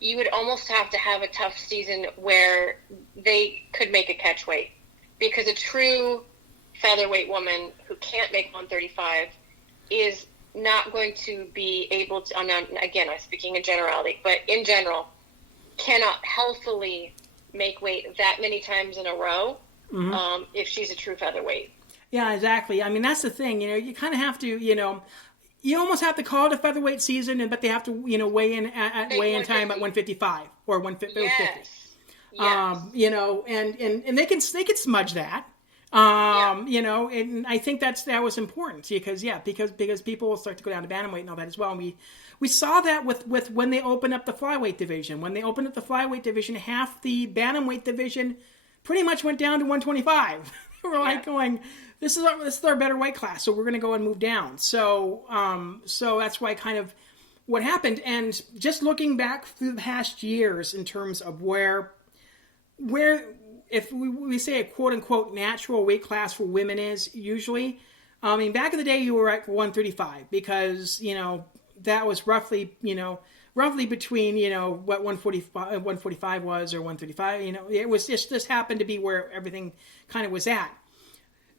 you would almost have to have a tough season where they could make a catch weight, because a true featherweight woman who can't make 135 is not going to be able to, again, I'm speaking in generality, but in general, cannot healthily make weight that many times in a row if she's a true featherweight. Yeah, exactly. I mean, that's the thing. You kind of have to, you almost have to call it a featherweight season, but they have to, weigh in at weigh-in time at 155 or 150. Yes. And they can smudge that. And I think that was important because people will start to go down to bantamweight and all that as well. And we saw that with when they opened up the flyweight division. When they opened up the flyweight division, half the bantamweight division pretty much went down to 125. They were like going, this is our better weight class, so we're going to go and move down. So that's why kind of what happened. And just looking back through the past years in terms of where if we say a quote-unquote natural weight class for women is usually, I mean, back in the day you were at 135 because, that was roughly between, what 145 was or 135, it was just happened to be where everything kind of was at.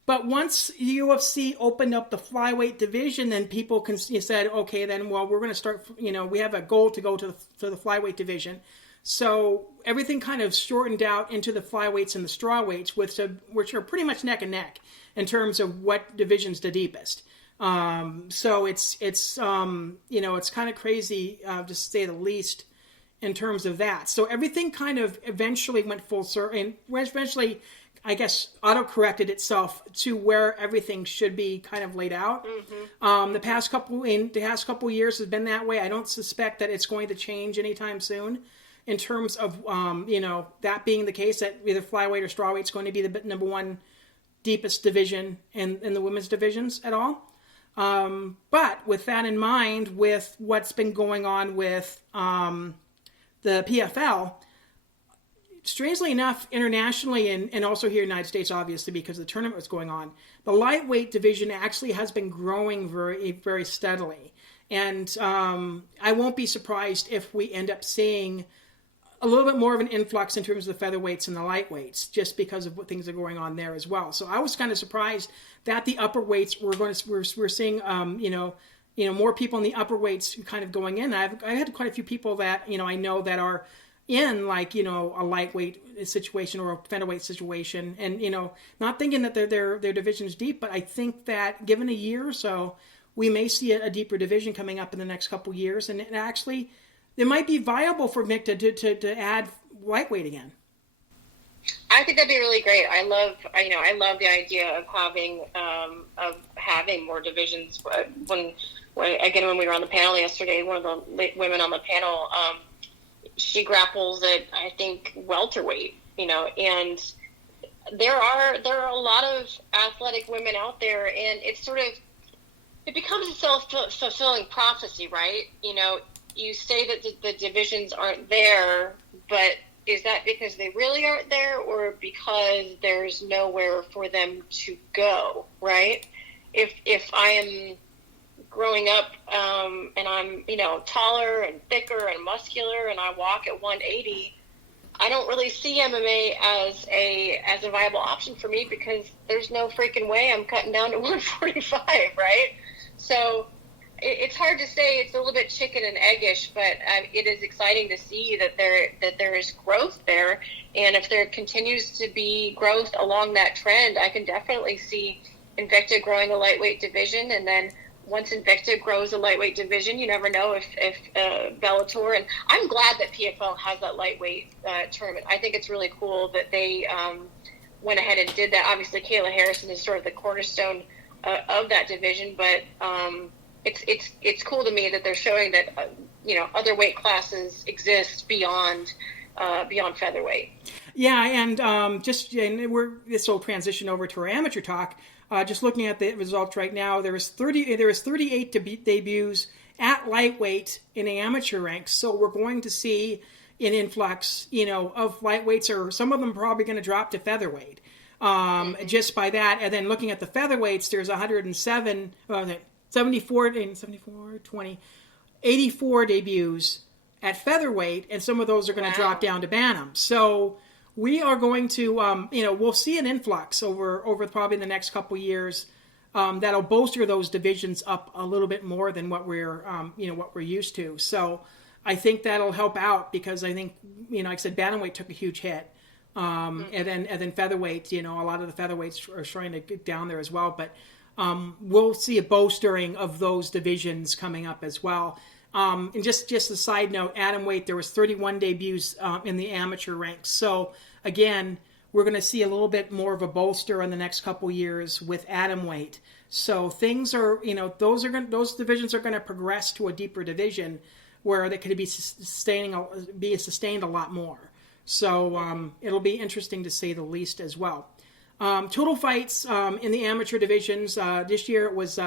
But once UFC opened up the flyweight division, then people said, okay, then, well, we're going to start, we have a goal to go to the flyweight division. So everything kind of shortened out into the flyweights and the strawweights, which are pretty much neck and neck in terms of what division's the deepest. So it's kind of crazy, to say the least, in terms of that. So everything kind of eventually went full circle, and eventually, I guess, auto-corrected itself to where everything should be kind of laid out. The past couple years has been that way. I don't suspect that it's going to change anytime soon. In terms of, that being the case, that either flyweight or strawweight is going to be the number one deepest division in the women's divisions at all. But with that in mind, with what's been going on with the PFL, strangely enough, internationally and also here in the United States, obviously, because the tournament was going on, the lightweight division actually has been growing very, very steadily. And I won't be surprised if we end up seeing a little bit more of an influx in terms of the featherweights and the lightweights, just because of what things are going on there as well. So I was kind of surprised that the upper weights we're seeing, more people in the upper weights kind of going in. I had quite a few people that, I know that are in a lightweight situation or a featherweight situation, and, not thinking that their division is deep, but I think that given a year or so, we may see a deeper division coming up in the next couple years, and actually, it might be viable for Mick to add lightweight again. I think that'd be really great. I love the idea of having more divisions. When we were on the panel yesterday, one of the women on the panel, she grapples at, I think, welterweight. And there are a lot of athletic women out there, and it becomes a self-fulfilling prophecy, right? You say that the divisions aren't there, but is that because they really aren't there, or because there's nowhere for them to go, right? If I am growing up and I'm, taller and thicker and muscular and I walk at 180, I don't really see MMA as a viable option for me, because there's no freaking way I'm cutting down to 145, right? So it's hard to say. It's a little bit chicken and eggish, but it is exciting to see that there is growth there. And if there continues to be growth along that trend, I can definitely see Invicta growing a lightweight division. And then once Invicta grows a lightweight division, you never know if Bellator, and I'm glad that PFL has that lightweight tournament. I think it's really cool that they went ahead and did that. Obviously, Kayla Harrison is sort of the cornerstone of that division, but it's cool to me that they're showing that other weight classes exist beyond featherweight. Yeah, and this will transition over to our amateur talk. Just looking at the results right now, there was 38 debuts at lightweight in the amateur ranks. So we're going to see an influx, of lightweights, or some of them probably going to drop to featherweight. Just by that, and then looking at the featherweights, there's 107, 84 debuts at featherweight, and some of those are going to drop down to bantam. So we are going to, we'll see an influx over probably the next couple years that'll bolster those divisions up a little bit more than what we're used to. So I think that'll help out, because I think, like I said, bantamweight took a huge hit. And then featherweight, a lot of the featherweights are trying to get down there as well. But we'll see a bolstering of those divisions coming up as well. And just a side note, atomweight, there was 31 debuts in the amateur ranks. So again, we're going to see a little bit more of a bolster in the next couple years with atomweight. So things are, those divisions are going to progress to a deeper division where they could be sustained a lot more. So it'll be interesting to say the least as well. Total fights in the amateur divisions this year, it was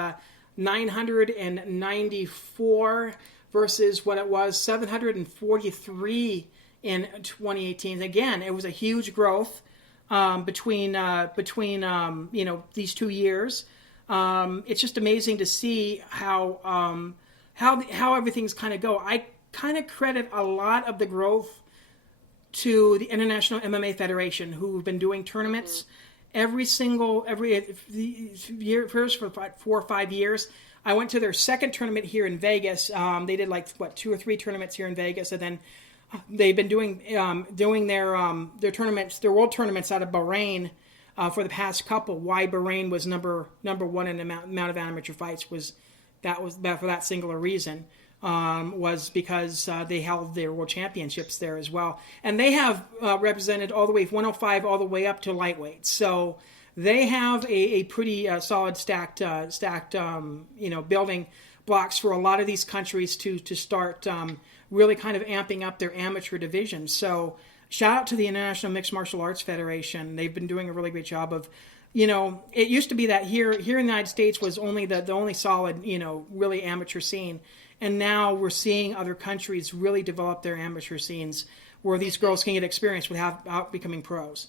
994 versus what it was 743 in 2018. Again, it was a huge growth between these 2 years. It's just amazing to see how everything's kind of go. I kind of credit a lot of the growth to the International MMA Federation, who've been doing tournaments every year, first for 4 or 5 years. I went to their second tournament here in Vegas. They did 2 or 3 tournaments here in Vegas, and then they've been doing their tournaments, their world tournaments out of Bahrain for the past couple. Why Bahrain was number one in the amount of amateur fights was for that singular reason. Was because they held their world championships there as well. And they have represented all the way from 105 all the way up to lightweight. So they have a pretty solid stacked building blocks for a lot of these countries to start really kind of amping up their amateur division. So shout out to the International Mixed Martial Arts Federation. They've been doing a really great job of, it used to be that here in the United States was only the only solid, really amateur scene. And now we're seeing other countries really develop their amateur scenes where these girls can get experience without becoming pros.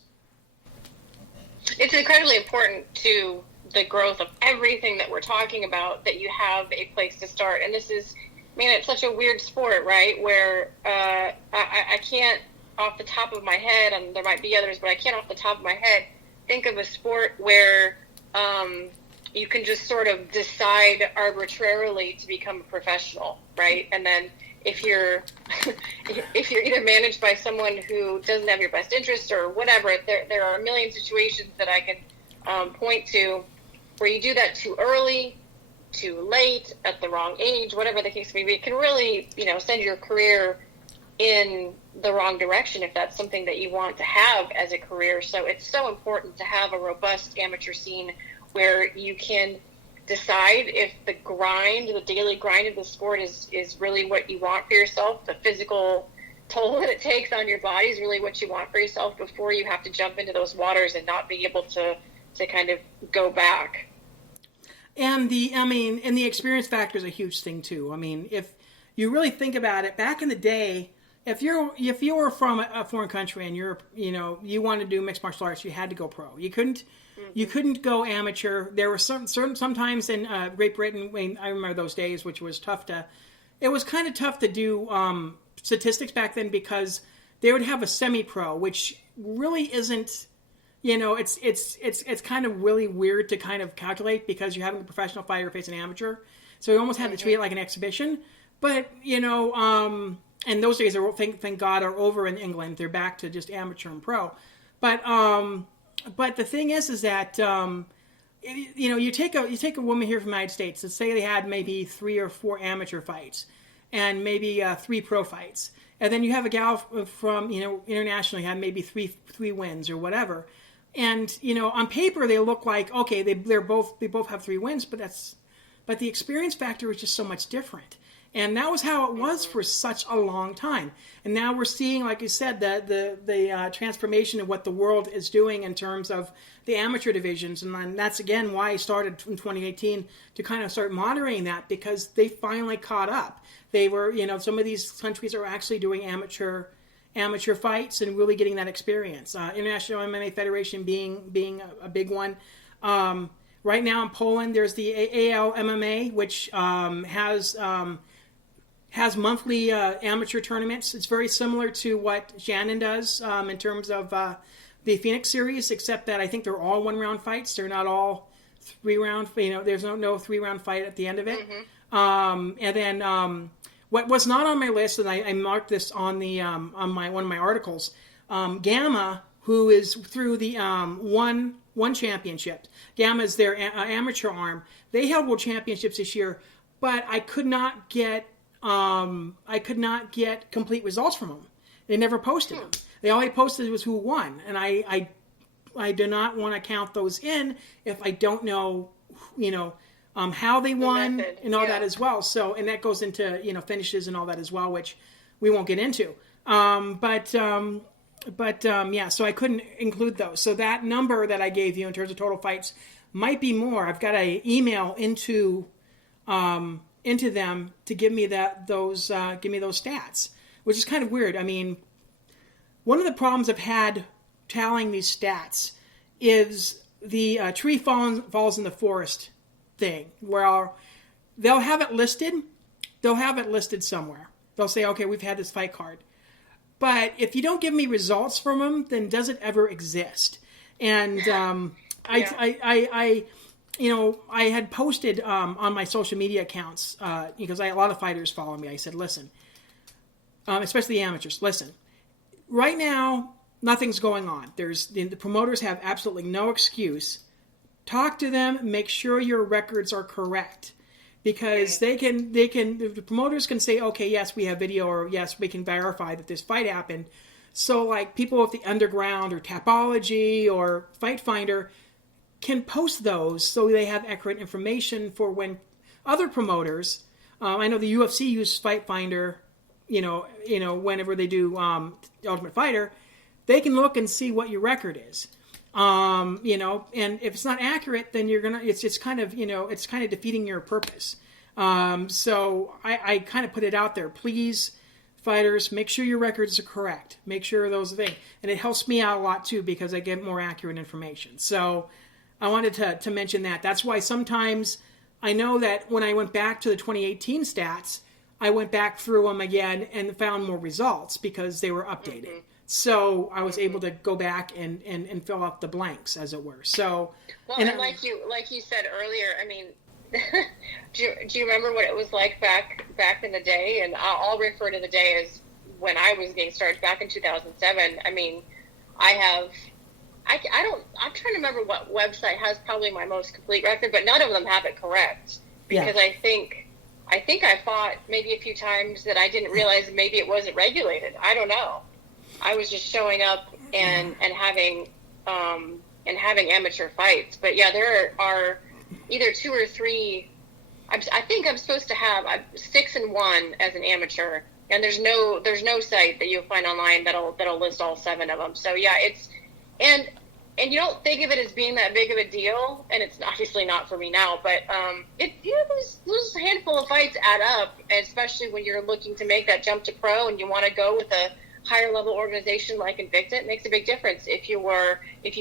It's incredibly important to the growth of everything that we're talking about that you have a place to start. And this is, it's such a weird sport, right? Where I can't, off the top of my head, and there might be others, but I can't off the top of my head think of a sport where you can just sort of decide arbitrarily to become a professional, right? And then if you're either managed by someone who doesn't have your best interest or whatever, there are a million situations that I can point to where you do that too early, too late, at the wrong age, whatever the case may be. It can really, send your career in the wrong direction if that's something that you want to have as a career. So it's so important to have a robust amateur scene where you can decide if the daily grind of the sport is really what you want for yourself. The physical toll that it takes on your body is really what you want for yourself before you have to jump into those waters and not be able to kind of go back. And the experience factor is a huge thing too. If you really think about it, back in the day, if you were from a foreign country and you wanted to do mixed martial arts, you had to go pro. You couldn't go amateur. There were sometimes in Great Britain, I remember those days, which was tough to. It was kind of tough to do statistics back then because they would have a semi-pro, which really isn't. It's kind of really weird to kind of calculate because you're having a professional fighter face an amateur, so you almost had to treat it like an exhibition. But and those days, thank God, are over in England. They're back to just amateur and pro. But the thing is that you take a woman here from the United States. Let's say they had maybe 3 or 4 amateur fights, and maybe 3 pro fights, and then you have a gal from internationally had maybe three wins or whatever, and on paper they look like okay, they both have 3 wins, but the experience factor is just so much different. And that was how it was for such a long time. And now we're seeing, like you said, the transformation of what the world is doing in terms of the amateur divisions. And that's, again, why I started in 2018 to kind of start moderating that, because they finally caught up. They were, some of these countries are actually doing amateur fights and really getting that experience. International MMA Federation being a big one. Right now in Poland, there's the AL MMA, which has monthly amateur tournaments. It's very similar to what Shannon does in terms of the Phoenix series, except that I think they're all 1-round fights. They're not all 3-round. There's no 3-round fight at the end of it. And then what was not on my list, and I marked this on the on one of my articles, Gamma, who is through the one championship. Gamma is their amateur arm. They held world championships this year, but I could not get complete results from them. They never posted them. They only posted was who won, and I do not want to count those in if I don't know, how they won and all that as well. So, and that goes into finishes and all that as well, which we won't get into. But so I couldn't include those. So that number that I gave you in terms of total fights might be more. I've got to email into them to give me those stats, which is kind of weird. I mean, one of the problems I've had tallying these stats is the tree falls in the forest thing, where they'll have it listed. They'll have it listed somewhere. They'll say, okay, we've had this fight card. But if you don't give me results from them, then does it ever exist? And I had posted on my social media accounts, because a lot of fighters follow me. I said, listen, especially the amateurs, listen, right now, nothing's going on. The promoters have absolutely no excuse. Talk to them, make sure your records are correct. Because the promoters can say, okay, yes, we have video, or yes, we can verify that this fight happened. So like people at the Underground or Tapology or Fight Finder can post those so they have accurate information for when other promoters, I know the UFC uses Fight Finder, whenever they do the Ultimate Fighter, they can look and see what your record is. And if it's not accurate, then it's kind of defeating your purpose. So I kind of put it out there. Please, fighters, make sure your records are correct. Make sure those are things. And it helps me out a lot too, because I get more accurate information. So I wanted to mention that. That's why sometimes I know that when I went back to the 2018 stats, I went back through them again and found more results because they were updated. Mm-hmm. So I was able to go back and fill up the blanks, as it were. So, and like you said earlier, I mean, do you remember what it was like back in the day? And I'll refer to the day as when I was getting started back in 2007. I mean, I'm trying to remember what website has probably my most complete record, but none of them have it correct, because I think I fought maybe a few times that I didn't realize maybe it wasn't regulated. I don't know. I was just showing up and having amateur fights. But yeah, there are either 2 or 3. I think I'm supposed to have 6-1 as an amateur, and there's no site that you'll find online that'll list all 7 of them. So yeah, it's and you don't think of it as being that big of a deal, and it's obviously not for me now. But those handful of fights add up, especially when you're looking to make that jump to pro and you want to go with a higher level organization like Invicta. It makes a big difference if you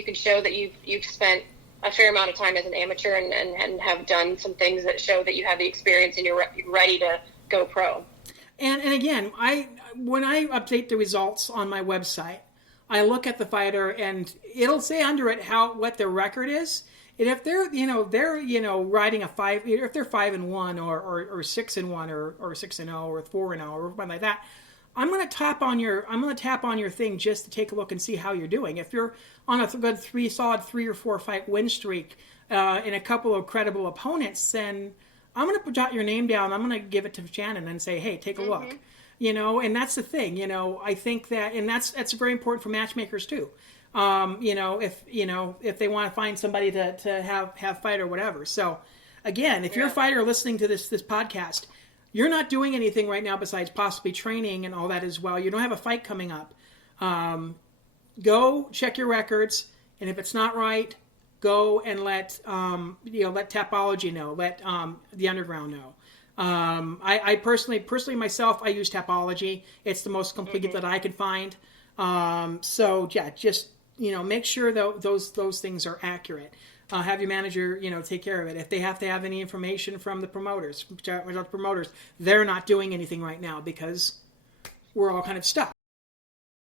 can show that you've spent a fair amount of time as an amateur and have done some things that show that you have the experience and you're ready to go pro. And again, when I update the results on my website, I look at the fighter and it'll say under it what their record is. And if they're riding a 5, if they're 5-1 or 6-1 or 6-0 or 4-0 or something like that, I'm going to tap on your thing just to take a look and see how you're doing. If you're on a good solid 3 or 4 fight win streak and a couple of credible opponents, then I'm going to jot your name down. I'm going to give it to Shannon and say, hey, take a look. And that's the thing. I think that, and that's very important for matchmakers too. If they want to find somebody to have fight or whatever. So again, if you're a fighter listening to this podcast, you're not doing anything right now besides possibly training and all that as well. You don't have a fight coming up. Go check your records, and if it's not right, go and let Tapology know, let the Underground know. I personally myself, I use Tapology. It's the most complete that I could find. So yeah, just make sure those things are accurate. have your manager, take care of it. If they have to have any information from the promoters, they're not doing anything right now because we're all kind of stuck.